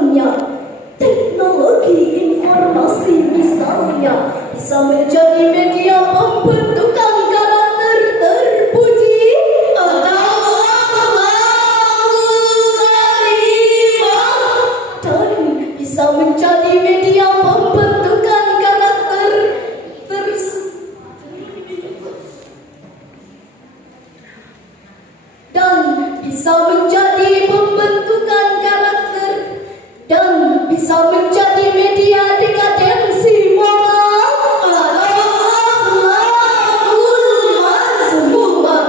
zamannya. Teknologi informasi misalnya bisa menjadi media pembentukan karakter terpuji atau dan bisa menjadi media pembentukan karakter dan bisa menjadi pembentukan karakter dan bisa menjadi media dekadensi moral atau akhlakul mazmumah,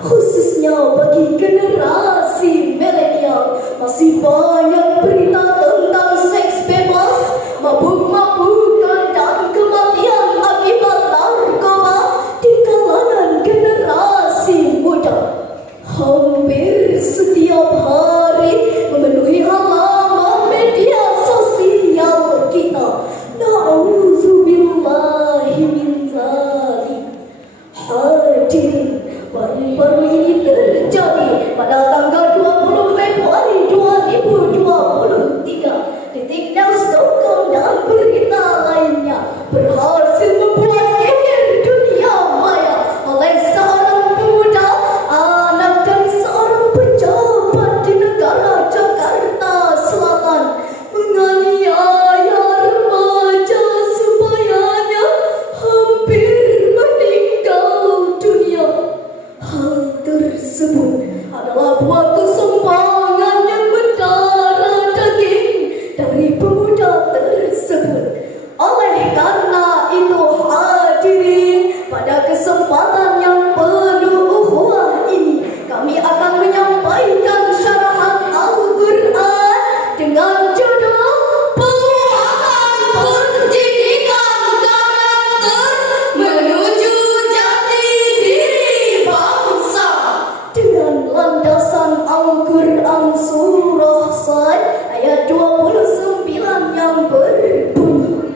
khususnya bagi generasi milenial. Masih banyak berita tentang seks bebas, mabuk-mabukan dan kematian akibat narkoba di kalangan generasi muda. Hampir setiap hari memenuhi halaman media sosial kita. Na'udzubillahi min dzalik. Hadirin, baru-baru ini terjadi pada tanggal 20 Februari 2023. Detiknews.com dan berita lainnya berhasil membuat geger dunia maya oleh seorang pemuda, anak dari seorang pejabat di negara Jakarta Selatan, menganiaya remaja subayanya hampir meninggal dunia. Hal tersebut adalah buah kesumbangan yang mendarah daging dari pemuda tersebut. Oleh karena itu, hadirin, pada kesempatan yang penuh ukhuwah ini, kami akan menyampaikan syarahan Al-Quran dengan judul Penguatan Pendidikan Karakter Menuju Jati Diri Bangsa, dengan landasan Al-Quran Surah Sad ayat 29 yang berbunyi,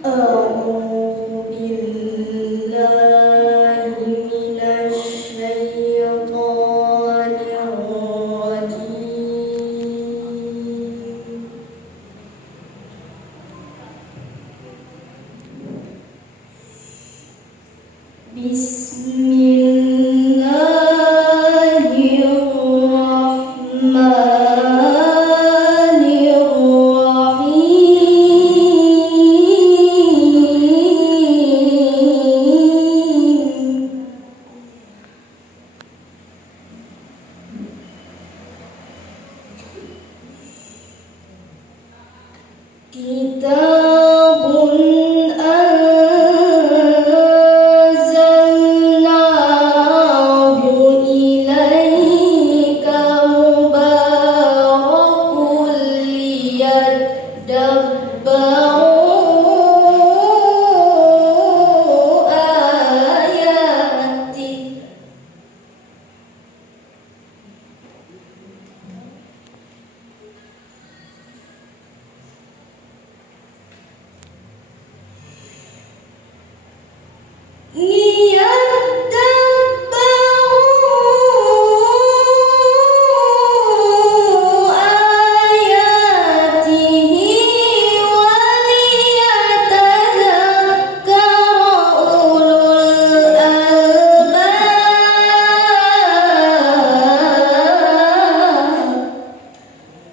A'udzu billahi minasy syaithanir rajim. Kitabun anzalnahu ilaika mubarakun liyadabbaru ayatih.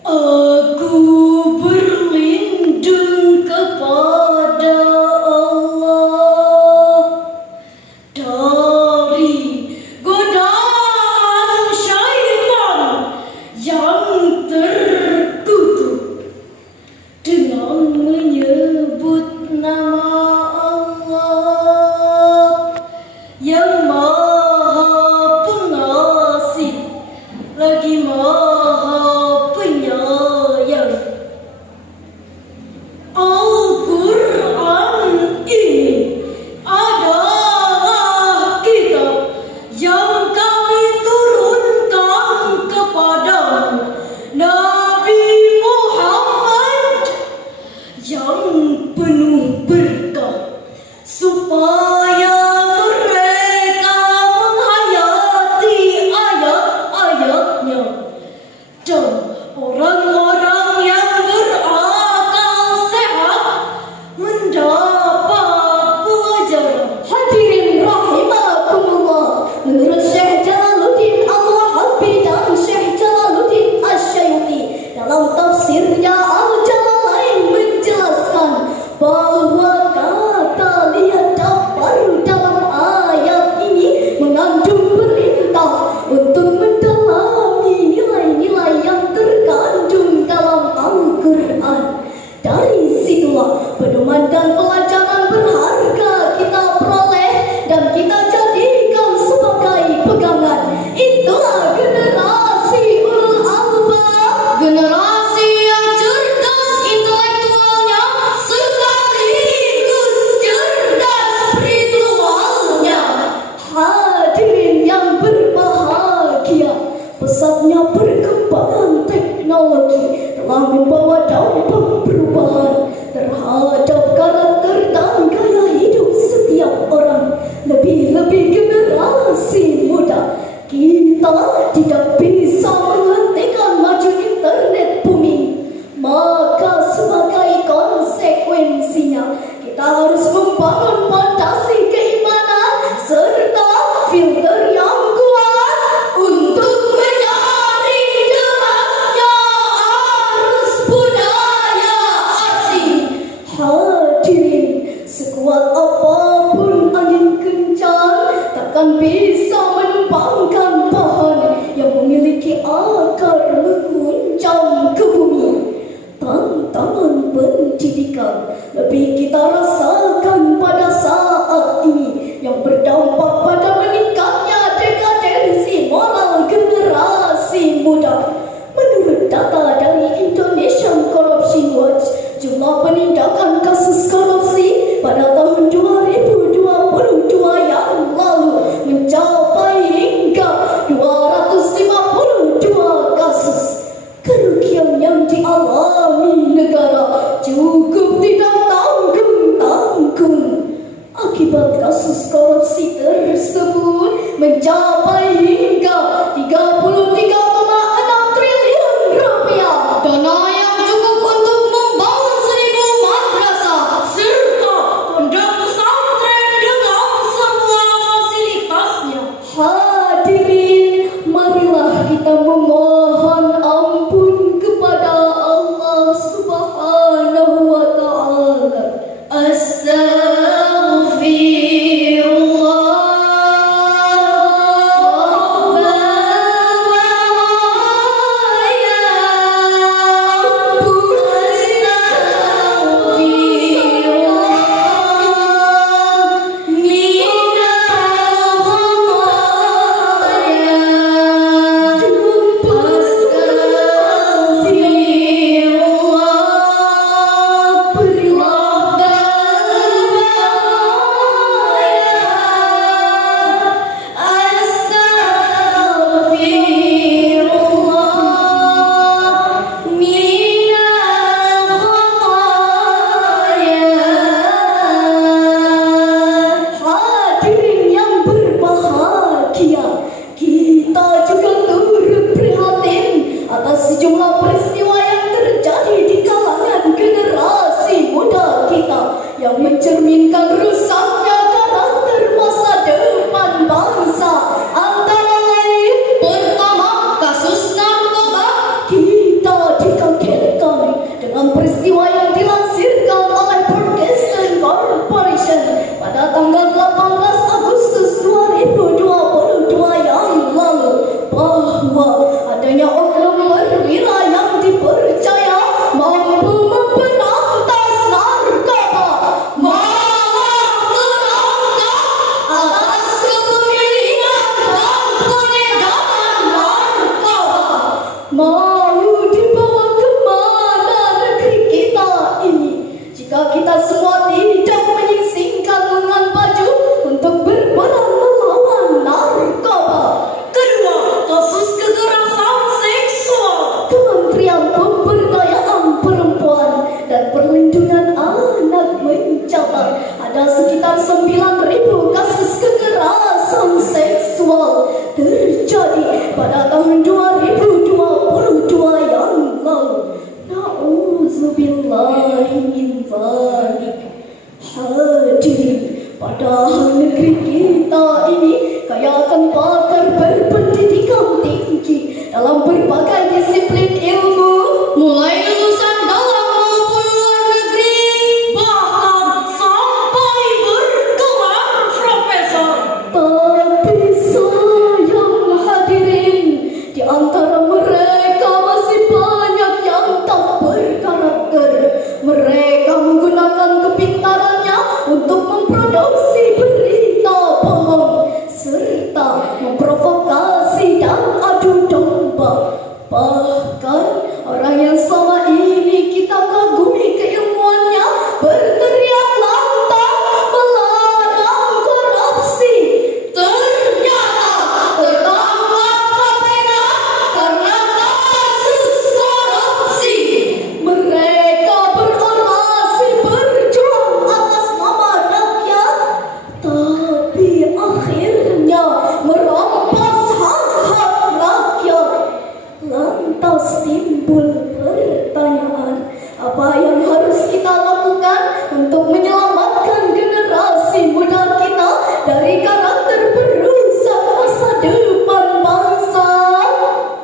Aku berlindung kepada Allah dari godaan syaitan yang terkutuk dengan menyebut nama Allah yang Maha Pengasih lagi Maha Penyayang. pedoman dan pelajaran berharga kita peroleh dan kita jadikan sebagai pegangan. Itulah generasi ulul albab, generasi yang cerdas intelektualnya sekaligus cerdas spiritualnya. Hadirin yang berbahagia, pesatnya perkembangan teknologi telah membawa dampak perubahan terhadap karakter dan gaya hidup setiap orang, lebih-lebih generasi muda. Kita tidak bisa menghentikan maju internet bumi, maka sebagai konsekuensinya kita harus membangun fondasi keimanan serta filter yang kuat untuk menyaring derasnya arus budaya asing. Hadirin, sekuat apapun angin kencang takkan bisa menumpangkan pohon yang memiliki akar menguncang ke bumi. Tantangan pendidikan lebih kita rasakan pada saat ini yang berdampak pada meningkatnya dekadensi moral generasi muda. Menurut data dari Indonesian Corruption Watch, jumlah penindakan kasus korupsi pada tahun 2022 yang lalu mencapai hingga 252 kasus. Kerugian yang dialami negara cukup tidak tanggung-tanggung. Akibat kasus korupsi tersebut mencapai hingga 33,6 triliun rupiah. Dana yang cukup untuk membangun 1000 madrasah serta pondok pesantren dengan semua fasilitasnya. Hadirin, marilah kita memohon ampun kepada Allah Subhanahu wa Ta'ala. Mencerminkan rusaknya karakter masa depan bangsa. Antara lain, pertama, kasus narkoba. Kita dikagetkan dengan peristiwa yang dilansirkan oleh Broadcasting Corporation pada tanggal 18 Agustus 2022 yang lalu, bahwa adanya oknum perwira yang dipercaya mampu memberantas narkoba, atas kepemilikan dan pengedaran narkoba. Mau dibawa kemana negeri kita ini jika kita semua tidak menyingsingkan lengan baju untuk berperang melawan narkoba? Kedua, kasus kekerasan seksual. Kementerian Pemberdayaan Perempuan dan Perlindungan Anak mencatat ada sekitar 9.000 kasus kekerasan seksual terjadi pada tahun 2022 yang lalu. Na'udzubillahi min dzalik. Hadirin, padahal negeri kita ini kaya akan pakar berpendidikan tinggi dalam berbagai disiplin ilmu, mulai lulusan dalam maupun luar negeri, bahkan sampai bergelar profesor. Tapi sayang hadirin, di antara mereka masih banyak yang tak berkarakter. Mereka menggunakan yang harus kita lakukan untuk menyelamatkan generasi muda kita dari karakter perusak masa depan bangsa?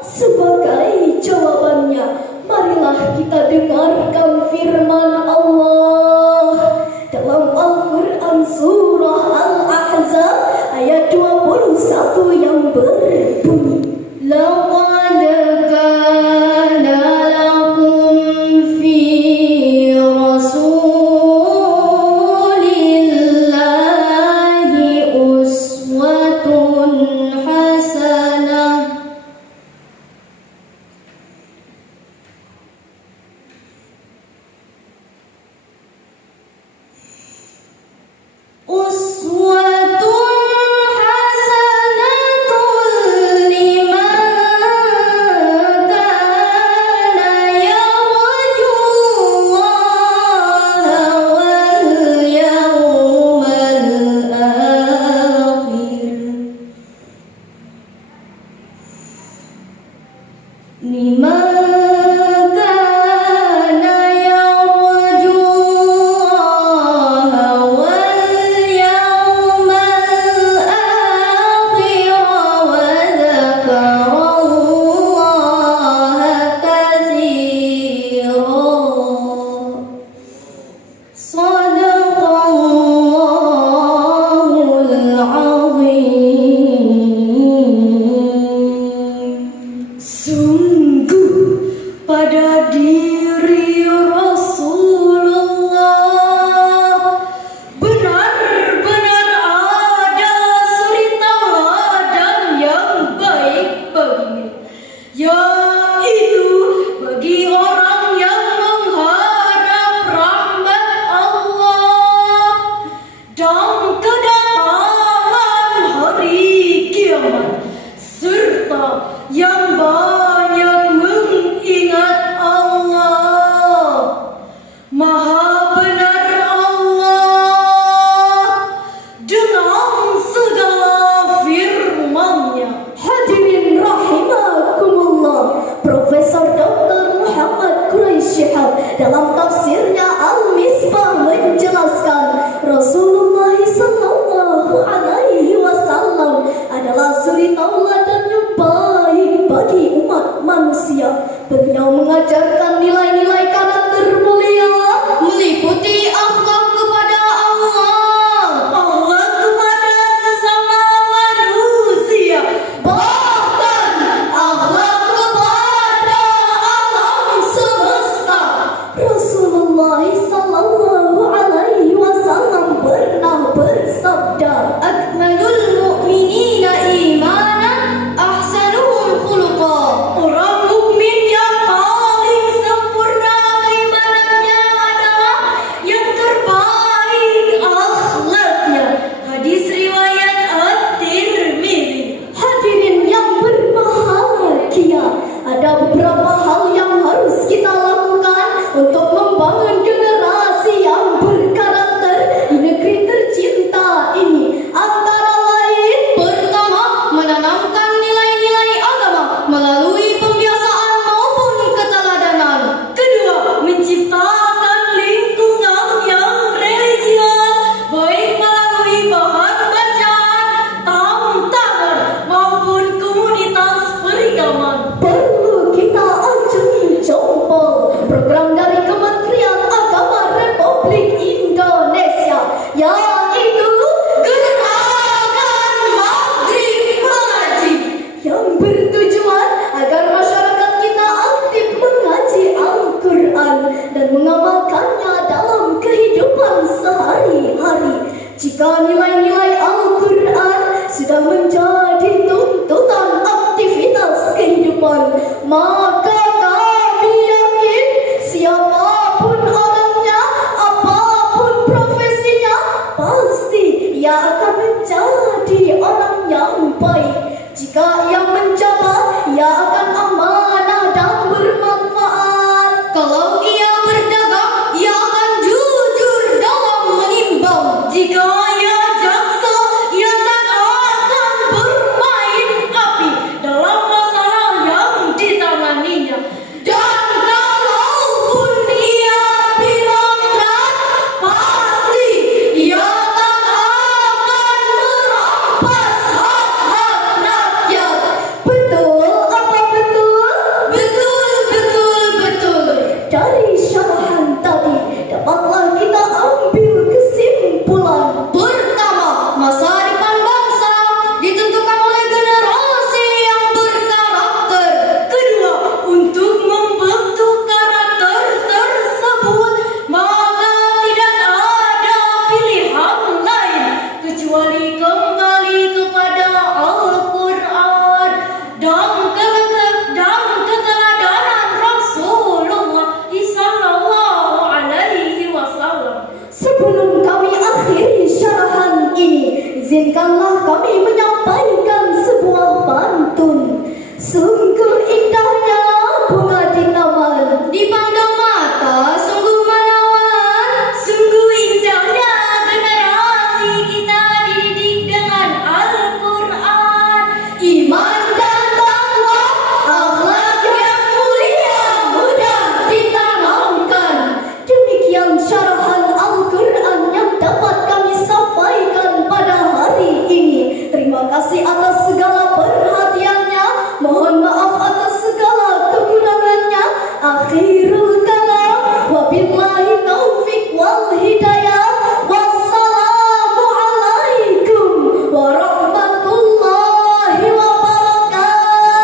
Sebagai jawabannya, marilah kita dengarkan firman Allah dalam Al-Quran surah Al-Ahzab ayat 21 yang berbunyi, laqad kana lakum fi rasulillahi uswatun hasanah. Sungguh pada diri Rasulullah benar-benar ada suri tauladan yang baik baginya, yaitu bagi orang yang mengharap rahmat Allah dan kedatangan hari kiamat, serta yang banyak mengingat Allah. Maha benar Allah dengan segala firman-Nya. Hadirin rahimakumullah, Profesor Dr. Muhammad Quraisy Shihab dalam tafsirnya Al-Misbah menjelaskan Rasulullah sallallahu alaihi wasallam adalah suri tauladan yang baik bagi umat manusia. Beliau mengajarkan nilai-nilai karakter mulia meliputi akhlak kepada Allah, akhlak kepada sesama manusia, bahkan akhlak kepada alam semesta. Rasulullah sallallahu alaihi wasallam pernah bersabda, akmalul mu'minina imanan ahsanuhum khuluqa. Orang mukmin yang paling sempurna keimanannya adalah yang terbaik akhlaknya. Hadis riwayat At-Tirmidzi. Hadirin yang berbahagia, ada beberapa hal yang harus kita lakukan untuk membangun generasi yang berkarakter di negeri tercinta ini. Antara lain, pertama, menanamkan nilai-nilai agama melalui pembiasaan maupun keteladanan. Kedua, menciptakan lingkungan yang religius, baik melalui bahan bacaan, tantangan maupun komunitas peragaman. Perlu kita acungi jempol program dari Kementerian Agama Republik Indonesia, yaitu Gerakan Maghrib Mengaji, yang bertujuan agar masyarakat kita aktif mengaji Al-Quran dan mengamalkannya dalam kehidupan sehari-hari. Jika nilai-nilai Al-Quran sudah menjadi tuntutan aktivitas kehidupan, maka